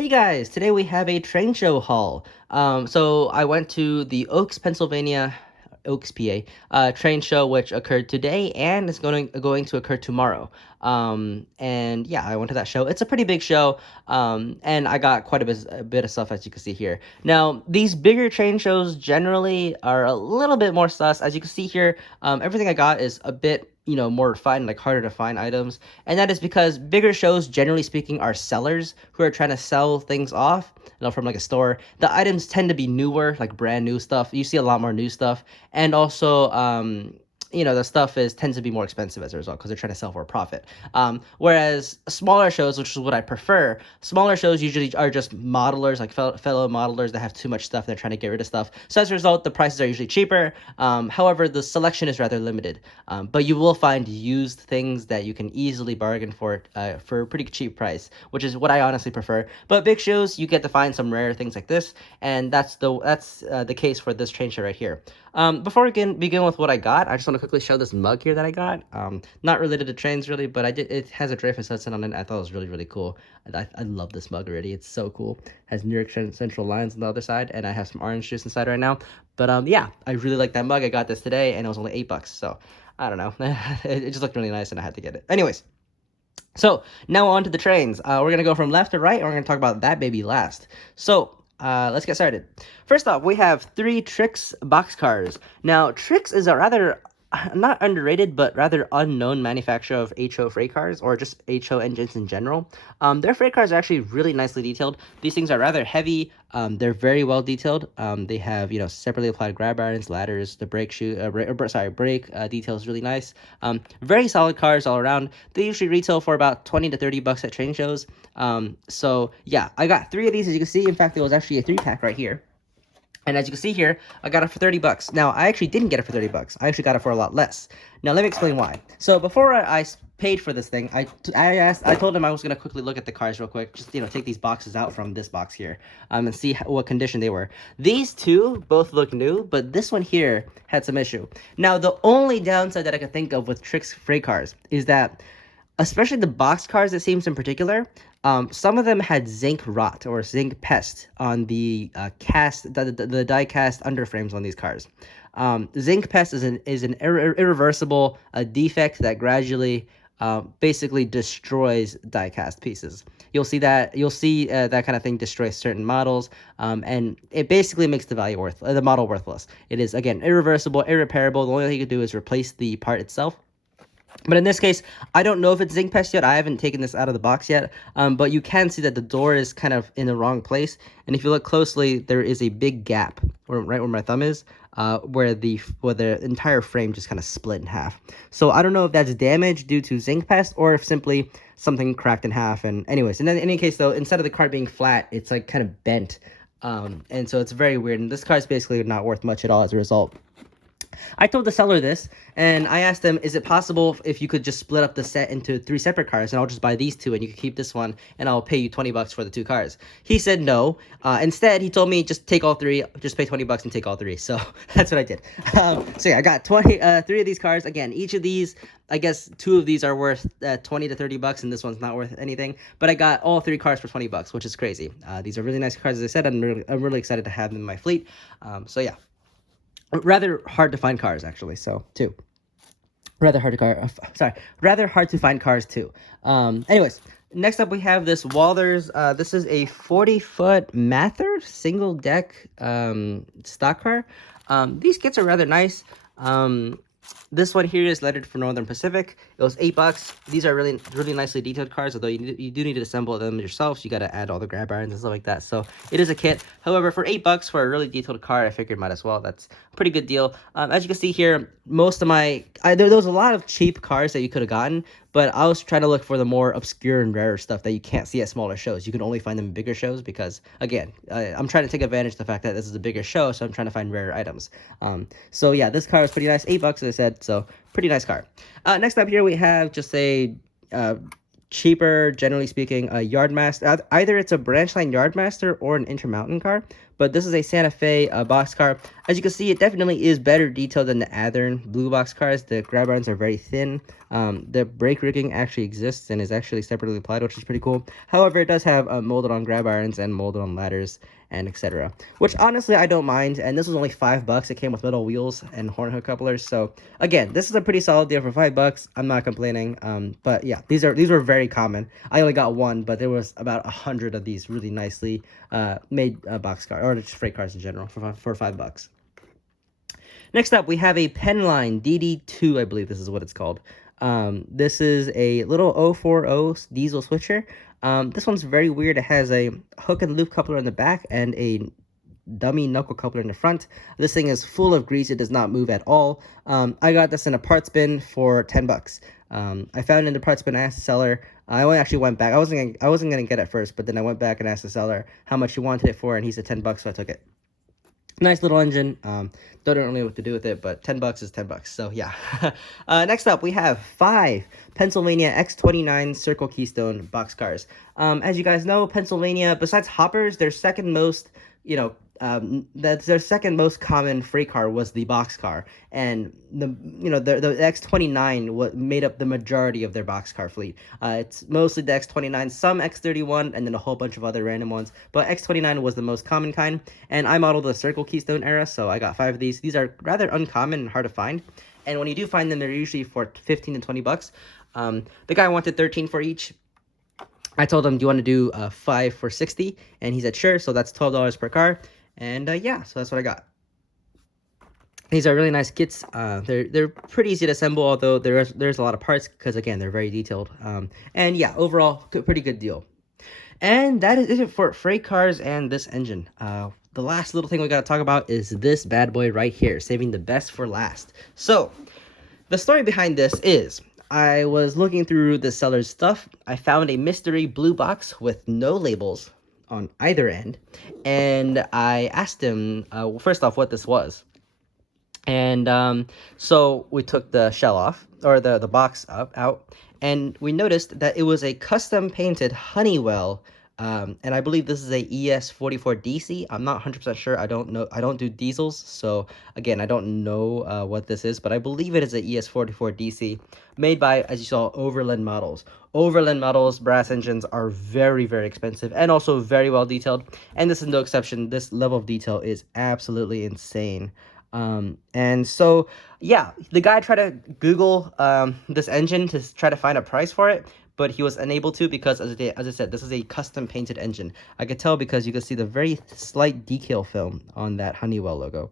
Hey guys, today we have a train show haul. So I went to the Oaks, Pennsylvania, Oaks, PA, train show, which occurred today and is going to occur tomorrow. And yeah, I went to that show. It's a pretty big show, and I got quite a bit of stuff as you can see here. Now, these bigger train shows generally are a little bit more sus. As you can see here, everything I got is a bit more refined, like harder to find items, and that is because bigger shows, generally speaking, are sellers who are trying to sell things off, from like a store. The items tend to be newer, like brand new stuff. You see a lot more new stuff, and also the stuff is tends to be more expensive as a result because they're trying to sell for a profit. Whereas smaller shows, which is what I prefer, smaller shows usually are just modelers, like fellow modelers that have too much stuff. They're trying to get rid of stuff. So as a result, the prices are usually cheaper. However, the selection is rather limited. But you will find used things that you can easily bargain for a pretty cheap price, which is what I honestly prefer. But big shows, you get to find some rare things like this, and that's the case for this train show right here. Before we can begin with what I got, I just want to quickly show this mug here that I got. Not related to trains really, but I did. It has a Dreyfus Hudson on it. I thought it was really really cool. I love this mug already. It's so cool. Has New York Central lines on the other side, and I have some orange juice inside right now. But yeah, I really like that mug. I got this today, and it was only $8. So I don't know. It just looked really nice, and I had to get it. Anyways. So now on to the trains. We're gonna go from left to right, and we're gonna talk about that baby last. So let's get started. First off, we have three Trix boxcars. Now, Trix is a rather not underrated, but rather unknown manufacturer of HO freight cars, or just HO engines in general. Their freight cars are actually really nicely detailed. These things are rather heavy. They're very well detailed. They have separately applied grab irons, ladders. The brake detail is really nice. Very solid cars all around. They usually retail for about $20 to $30 at train shows. So yeah, I got three of these, as you can see. In fact, it was actually a 3-pack right here. And as you can see here, I got it for $30. Now, I actually didn't get it for $30. I actually got it for a lot less. Now, let me explain why. So, before I paid for this thing, I told him I was going to quickly look at the cars real quick. Just, take these boxes out from this box here, and see what condition they were. These two both look new, but this one here had some issue. Now, the only downside that I could think of with Trix freight cars is that, especially the box cars, it seems in particular, some of them had zinc rot or zinc pest on the the die cast underframes on these cars. Zinc pest is an irreversible defect that gradually basically destroys die cast pieces. You'll see that kind of thing destroy certain models, and it basically makes the model worthless. It is, again, irreversible, irreparable. The only thing you can do is replace the part itself. But in this case, I don't know if it's zinc pest yet. I haven't taken this out of the box yet. But you can see that the door is kind of in the wrong place. And if you look closely, there is a big gap right where my thumb is, where the entire frame just kind of split in half. So I don't know if that's damage due to zinc pest or if simply something cracked in half. And anyways, in any case though, instead of the car being flat, it's like kind of bent. And so it's very weird. And this car is basically not worth much at all as a result. I told the seller this, and I asked him, is it possible if you could just split up the set into 3 separate cars, and I'll just buy these 2, and you can keep this one, and I'll pay you $20 for the 2 cars. He said no. Instead, he told me, just take all 3, just pay $20 and take all 3. So that's what I did. So yeah, I got 3 of these cars. Again, each of these, I guess 2 of these are worth $20 to $30, and this one's not worth anything. But I got all 3 cars for $20, which is crazy. These are really nice cars, as I said. I'm really excited to have them in my fleet. So yeah. Rather hard to find cars, actually. So, too. Rather hard to find cars, too. Anyways, next up we have this Walthers. This is a 40-foot Mather single deck stock car. These kits are rather nice. This one here is lettered for Northern Pacific. It was $8. These are really, really nicely detailed cars, although you do need to assemble them yourself. So you got to add all the grab irons and stuff like that. So it is a kit. However, for $8 for a really detailed car, I figured might as well. That's a pretty good deal. As you can see here, most of there was a lot of cheap cars that you could have gotten, but I was trying to look for the more obscure and rarer stuff that you can't see at smaller shows. You can only find them in bigger shows because, again, I'm trying to take advantage of the fact that this is a bigger show, so I'm trying to find rarer items. So yeah, this car is pretty nice. $8, as I said, so pretty nice car. Next up here we have just a cheaper, generally speaking, Yardmaster. Either it's a Branchline Yardmaster or an Intermountain car, But this is a Santa Fe boxcar. As you can see, it definitely is better detailed than the Athearn blue boxcars. The grab irons are very thin. The brake rigging actually exists and is actually separately applied, which is pretty cool. However, it does have molded on grab irons and molded on ladders and etc. Which honestly I don't mind, and this was only $5. It came with metal wheels and horn hook couplers. So again, this is a pretty solid deal for $5. I'm not complaining. But yeah, these were very common. I only got one, but there was about 100 of these really nicely made boxcar or just freight cars in general for $5. Next up, we have a Penline DD2, I believe this is what it's called. This is a little 040 diesel switcher. This one's very weird. It has a hook and loop coupler in the back and a dummy knuckle coupler in the front. This thing is full of grease. It does not move at all. I got this in a parts bin for $10. I found it in the parts bin. I asked the seller. I actually went back. I wasn't gonna get it first, but then I went back and asked the seller how much he wanted it for, and he said $10, so I took it. Nice little engine. Don't really know what to do with it, but $10 is $10. So yeah. Next up, we have 5 Pennsylvania X29 Circle Keystone boxcars. As you guys know, Pennsylvania, besides hoppers, their second most, that's their second most common freight car was the boxcar, and the X29 made up the majority of their boxcar fleet. It's mostly the X29, some X31, and then a whole bunch of other random ones. But X29 was the most common kind, and I modeled the Circle Keystone era, so I got 5 of these. These are rather uncommon and hard to find, and when you do find them, they're usually for 15 to $20. The guy wanted 13 for each. I told him, do you want to do 5 for 60? And he said, sure. So that's $12 per car. And yeah, so that's what I got. These are really nice kits. They're pretty easy to assemble, although there's a lot of parts because, again, they're very detailed. And yeah, overall, pretty good deal. And that is it for freight cars and this engine. The last little thing we got to talk about is this bad boy right here, saving the best for last. So the story behind this is I was looking through the seller's stuff. I found a mystery blue box with no labels on either end, and I asked him first off what this was. And so we took the shell off, or the box out, and we noticed that it was a custom painted Honeywell. And I believe this is a ES44DC. I'm not 100% sure. I don't know. I don't do diesels. So again, I don't know what this is, but I believe it is a ES44DC made by, as you saw, Overland Models. Overland Models brass engines are very, very expensive and also very well detailed. And this is no exception. This level of detail is absolutely insane. And so, yeah, the guy tried to Google this engine to try to find a price for it, but he was unable to because, as I said, this is a custom painted engine. I could tell because you can see the very slight decal film on that Honeywell logo.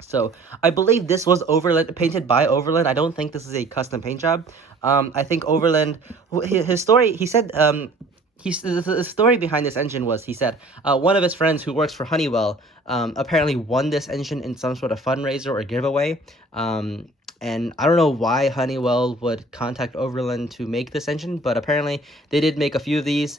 So I believe this was Overland, painted by Overland. I don't think this is a custom paint job. I think Overland, his story, he said, the story behind this engine was, he said, one of his friends who works for Honeywell apparently won this engine in some sort of fundraiser or giveaway. And I don't know why Honeywell would contact Overland to make this engine, but apparently they did make a few of these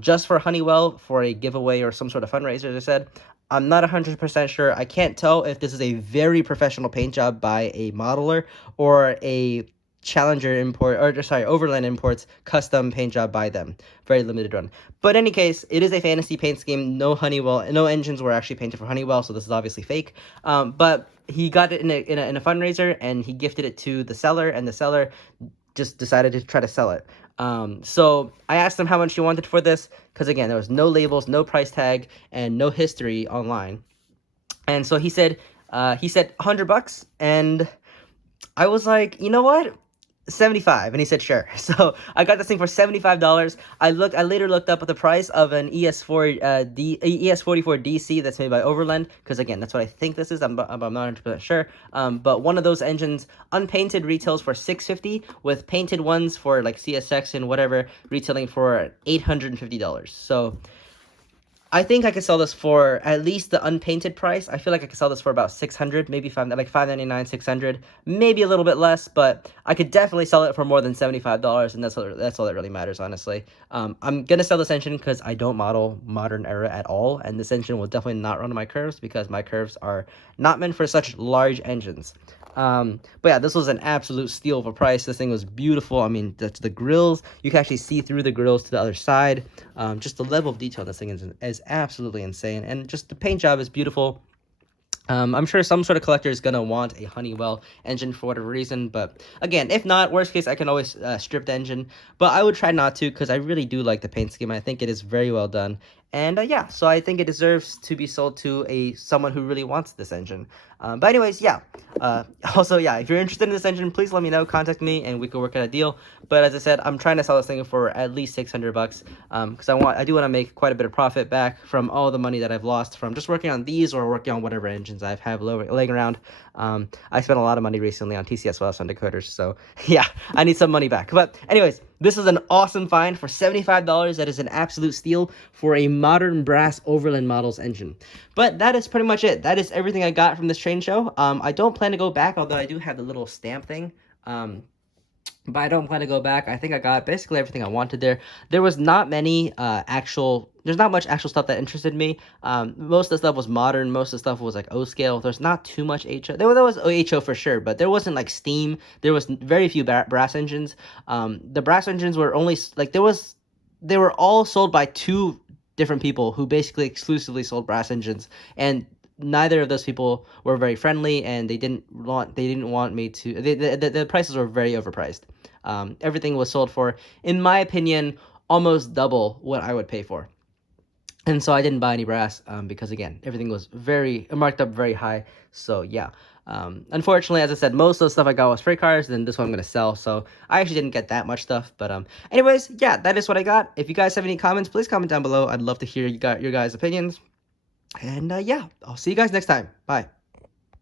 just for Honeywell for a giveaway or some sort of fundraiser, they said. I'm not 100% sure. I can't tell if this is a very professional paint job by a modeler or a Challenger import, or sorry, Overland Imports custom paint job by them. Very limited run. But in any case, it is a fantasy paint scheme. No Honeywell, no engines were actually painted for Honeywell, so this is obviously fake. But he got it in a fundraiser, and he gifted it to the seller, and the seller just decided to try to sell it. So I asked him how much he wanted for this, because again, there was no labels, no price tag, and no history online. And so he said $100, and I was like, you know what? 75, and he said sure. So I got this thing for $75. I later looked up at the price of an ES44 DC that's made by Overland, because again, that's what I think this is. I'm not 100% sure. But one of those engines unpainted retails for $650, with painted ones for like CSX and whatever retailing for $850. So I think I could sell this for at least the unpainted price. I feel like I could sell this for about $600, maybe like $599, $600, maybe a little bit less, but I could definitely sell it for more than $75, and that's all that really matters, honestly. I'm gonna sell this engine because I don't model modern era at all, and this engine will definitely not run my curves because my curves are not meant for such large engines. But yeah, this was an absolute steal of a price. This thing was beautiful. I mean, the grills, you can actually see through the grills to the other side. Just the level of detail in this thing is absolutely insane. And just the paint job is beautiful. I'm sure some sort of collector is going to want a Honeywell engine for whatever reason, but again, if not, worst case, I can always strip the engine, but I would try not to because I really do like the paint scheme. I think it is very well done, and yeah, so I think it deserves to be sold to someone who really wants this engine. But anyways, yeah, also, yeah, if you're interested in this engine, please let me know, contact me, and we can work out a deal. But as I said, I'm trying to sell this thing for at least $600, because I do want to make quite a bit of profit back from all the money that I've lost from just working on these or working on whatever engines I have laying around. I spent a lot of money recently on TCS West on decoders, so yeah, I need some money back. But anyways, this is an awesome find for $75. That is an absolute steal for a modern brass Overland Models engine. But that is pretty much it. That is everything I got from this train show. I don't plan to go back, although I do have the little stamp thing. But I don't plan to go back. I think I got basically everything I wanted there. There was not many there's not much actual stuff that interested me. Most of the stuff was modern. Most of the stuff was like O scale. There's not too much HO. There was HO for sure, but there wasn't like steam. There was very few brass engines. The brass engines were only like they were all sold by two different people who basically exclusively sold brass engines, and neither of those people were very friendly, and they didn't want me to. The prices were very overpriced. Everything was sold for, in my opinion, almost double what I would pay for. And so I didn't buy any brass because, again, everything was very marked up very high. So yeah, unfortunately, as I said, most of the stuff I got was freight cars, and this one I'm gonna sell. So I actually didn't get that much stuff. But anyways, yeah, that is what I got. If you guys have any comments, please comment down below. I'd love to hear your guys' opinions. And yeah, I'll see you guys next time. Bye.